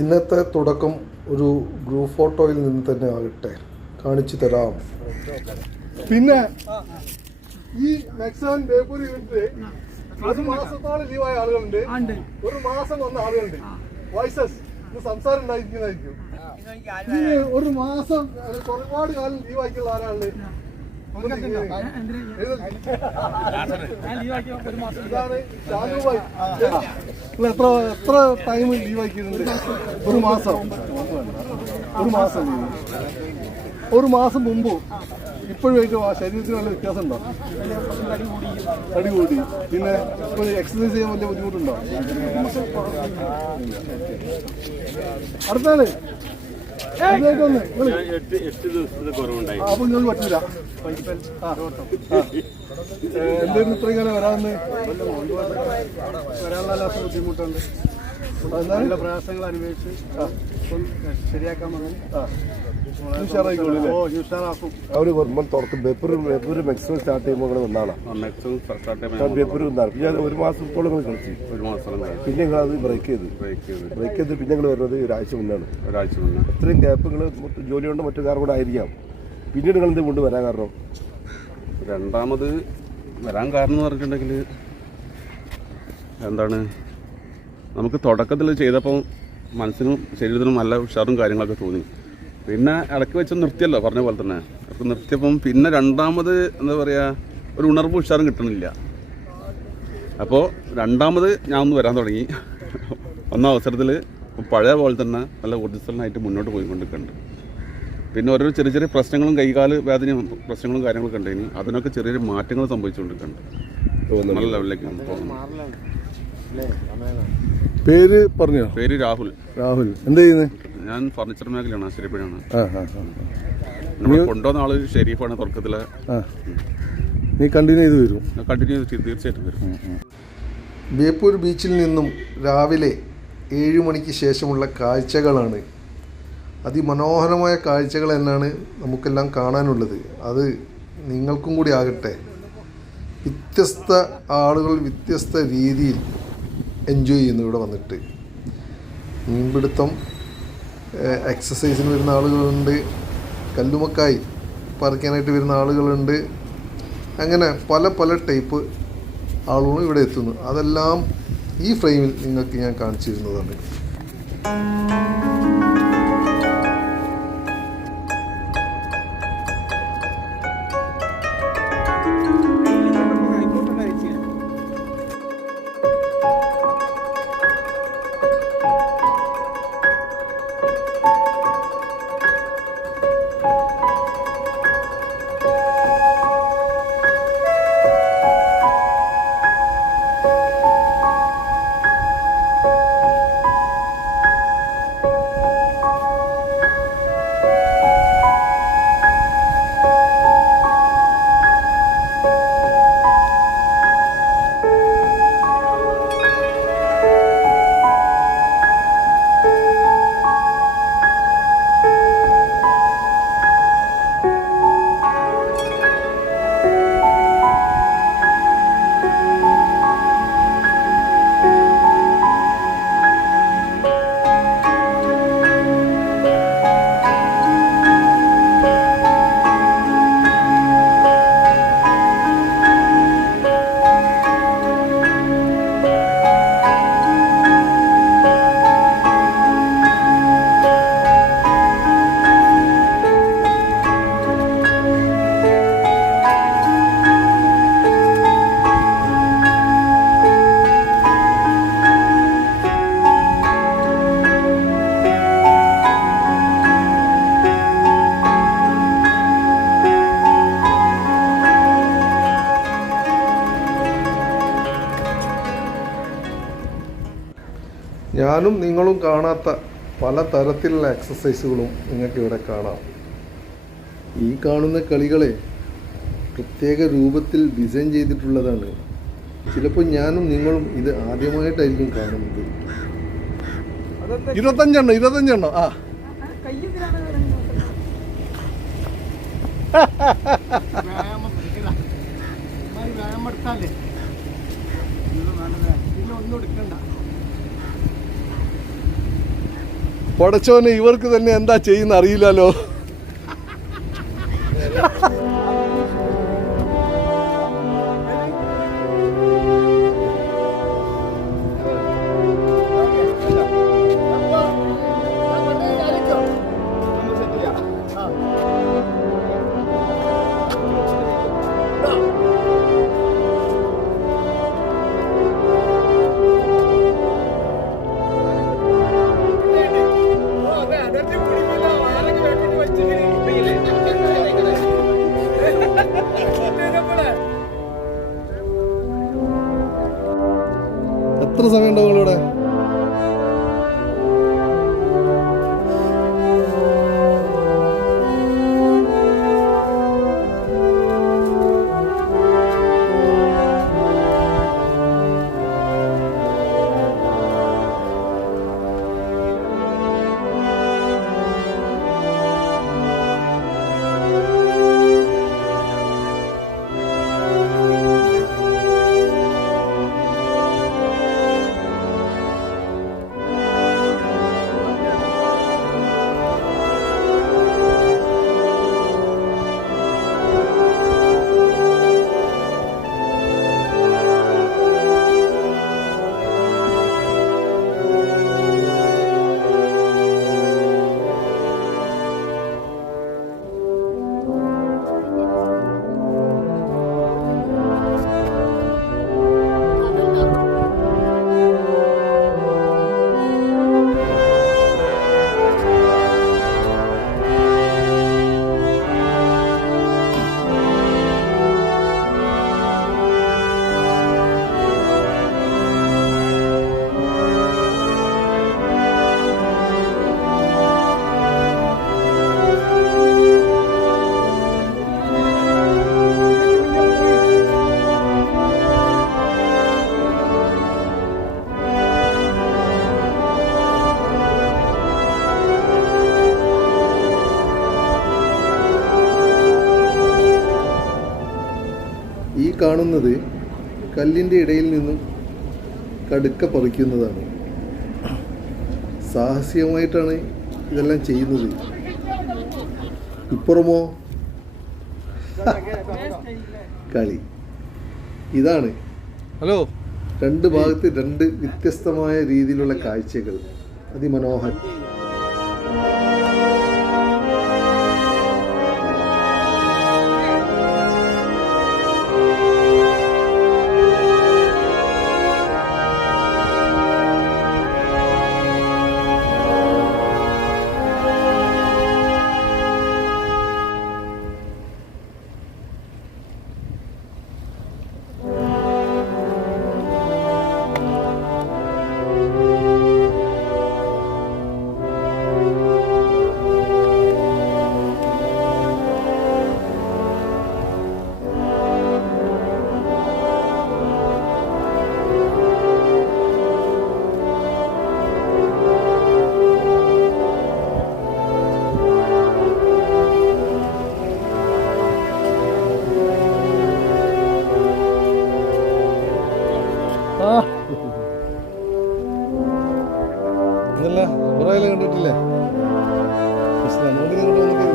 ഇന്നത്തെ തുടക്കം ഒരു ഗ്രൂപ്പ് ഫോട്ടോയിൽ നിന്ന് തന്നെ ആകട്ടെ, കാണിച്ചു തരാം. പിന്നെ ഈ മെക്സാൻ ബേപ്പൂർ യൂണിറ്റ് ഒരു മാസത്തോളം ലീവായ ആളുകളുണ്ട്, ഒരു മാസം വന്ന ആളുകളുണ്ട്. വോയിസസ് സംസാരം ഉണ്ടായിരിക്കുന്നതായിരിക്കും. ഒരു മാസം ഒരുപാട് കാലം ലീവാക്കിയുള്ള ആരാളുണ്ട്? എത്ര ടൈം ലീവാക്കിയിട്ടുണ്ട്? ഒരു മാസം മുമ്പ് ഇപ്പോഴുമായിട്ട് ശരീരത്തിന് നല്ല വ്യത്യാസം ഉണ്ടോ? തടി കൂടി. പിന്നെ ഇപ്പോൾ എക്സസൈസ് ചെയ്യാൻ വലിയ ബുദ്ധിമുട്ടുണ്ടോ? അടുത്താണ് അപ്പൊ നിങ്ങൾക്ക് പറ്റില്ല. എന്തായിരുന്നു ഇത്രയും കാലം വരാമെന്ന്? വരാനുള്ള ബുദ്ധിമുട്ടുണ്ട്, പ്രയാസങ്ങൾ അനുഭവിച്ച് ശരിയാക്കാൻ അവര് തുടക്കം ബേപ്പൂർ മാക്സിമം സ്റ്റാർട്ട് ചെയ്യുമ്പോൾ വന്നാണ്. ബേപ്പൂർ വന്നാണ്. ഒരു മാസത്തോളം കളിച്ചു. പിന്നെ നിങ്ങൾ അത് ബ്രേക്ക് ചെയ്ത് പിന്നെ നിങ്ങൾ വരുന്നത് ഒരാഴ്ച മുന്നാണ്. അത്രയും ഗ്യാപ്പ് നിങ്ങൾ ജോലി കൊണ്ട് മറ്റു കാരണം കൂടെ ആയിരിക്കാം. പിന്നീട് നിങ്ങൾ എന്ത് കൊണ്ട് വരാൻ കാരണം? രണ്ടാമത് വരാൻ കാരണം എന്ന് പറഞ്ഞിട്ടുണ്ടെങ്കിൽ എന്താണ്, നമുക്ക് തുടക്കത്തിൽ ചെയ്തപ്പോൾ മനസ്സിനും ശരീരത്തിനും നല്ല ഉഷാറും കാര്യങ്ങളൊക്കെ തോന്നി. പിന്നെ ഇടയ്ക്ക് വെച്ച് നിർത്തിയല്ലോ, പറഞ്ഞ പോലെ തന്നെ. അപ്പോൾ നിർത്തിയപ്പം പിന്നെ രണ്ടാമത് എന്താ പറയുക, ഒരു ഉണർവ് ഉഷാറും കിട്ടണില്ല. അപ്പോൾ രണ്ടാമത് ഞാൻ ഒന്ന് വരാൻ തുടങ്ങി. ഒന്ന അവസരത്തിൽ പഴയ പോലെ തന്നെ നല്ല ഊർജ്ജസ്വലനായിട്ട് മുന്നോട്ട് പോയിക്കൊണ്ടിരിക്കുന്നുണ്ട്. പിന്നെ ഓരോ ചെറിയ ചെറിയ പ്രശ്നങ്ങളും കൈകാല് വേദനയും പ്രശ്നങ്ങളും കാര്യങ്ങളൊക്കെ ഉണ്ടെങ്കിൽ അതിനൊക്കെ ചെറിയൊരു മാറ്റങ്ങൾ സംഭവിച്ചുകൊണ്ടിരിക്കുന്നുണ്ട്. നല്ല ലെവലിലേക്ക് പോകുന്നു. പേര് പറഞ്ഞോ? പേര് രാഹുൽ. എന്താ ചെയ്യുന്നത്? ഞാൻ ഫർണിച്ചർ മേഖലയാണ്, ശരിപ്പഴാണ്. കൊണ്ടുവന്ന ആള് ഷെരീഫാണ് തുടക്കത്തില്. നീ കണ്ടിന്യൂ ചെയ്ത് വരും? കണ്ടിന്യൂ ചെയ്ത് തീർച്ചയായിട്ടും വരും. ബേപ്പൂർ ബീച്ചിൽ നിന്നും രാവിലെ 7 മണിക്ക് ശേഷമുള്ള കാഴ്ചകളാണ്. അതിമനോഹരമായ കാഴ്ചകൾ തന്നെയാണ് നമുക്കെല്ലാം കാണാനുള്ളത്. അത് നിങ്ങൾക്കും കൂടി ആകട്ടെ. വ്യത്യസ്ത ആളുകൾ വ്യത്യസ്ത രീതിയിൽ എൻജോയ് ചെയ്യുന്നു ഇവിടെ വന്നിട്ട്. മീൻപിടുത്തം, എക്സസൈസിന് വരുന്ന ആളുകളുണ്ട്, കല്ലുമക്കായി പറിക്കാനായിട്ട് വരുന്ന ആളുകളുണ്ട്. അങ്ങനെ പല ടൈപ്പ് ആളുകളും ഇവിടെ എത്തുന്നു. അതെല്ലാം ഈ ഫ്രെയിമിൽ നിങ്ങൾക്ക് ഞാൻ കാണിച്ചു തരുന്നതാണ്. ഞാനും നിങ്ങളും കാണാത്ത പല തരത്തിലുള്ള എക്സസൈസുകളും നിങ്ങൾക്ക് ഇവിടെ കാണാം. ഈ കാണുന്ന കളികളെ പ്രത്യേക രൂപത്തിൽ ഡിസൈൻ ചെയ്തിട്ടുള്ളതാണ്. ചിലപ്പോൾ ഞാനും നിങ്ങളും ഇത് ആദ്യമായിട്ടായിരിക്കും കാണുന്നത്. 25 ആ പടച്ചോനെ ഇവർക്ക് തന്നെ എന്താ ചെയ്യുന്ന അറിയില്ലല്ലോ. എത്ര സമയം ഉണ്ടാവും ഇവിടെ? ഈ കാണുന്നത് കല്ലിൻ്റെ ഇടയിൽ നിന്നും കടുക്ക പറിക്കുന്നതാണ്. സാഹസികമായിട്ടാണ് ഇതെല്ലാം ചെയ്യുന്നത്. ഇപ്പുറമോ കളി. ഇതാണ് ഹലോ, രണ്ട് ഭാഗത്ത് രണ്ട് വ്യത്യസ്തമായ രീതിയിലുള്ള കാഴ്ചകൾ. അതിമനോഹരം. ഇതല്ല കുറേ കണ്ടിട്ടില്ലേ? നോക്കി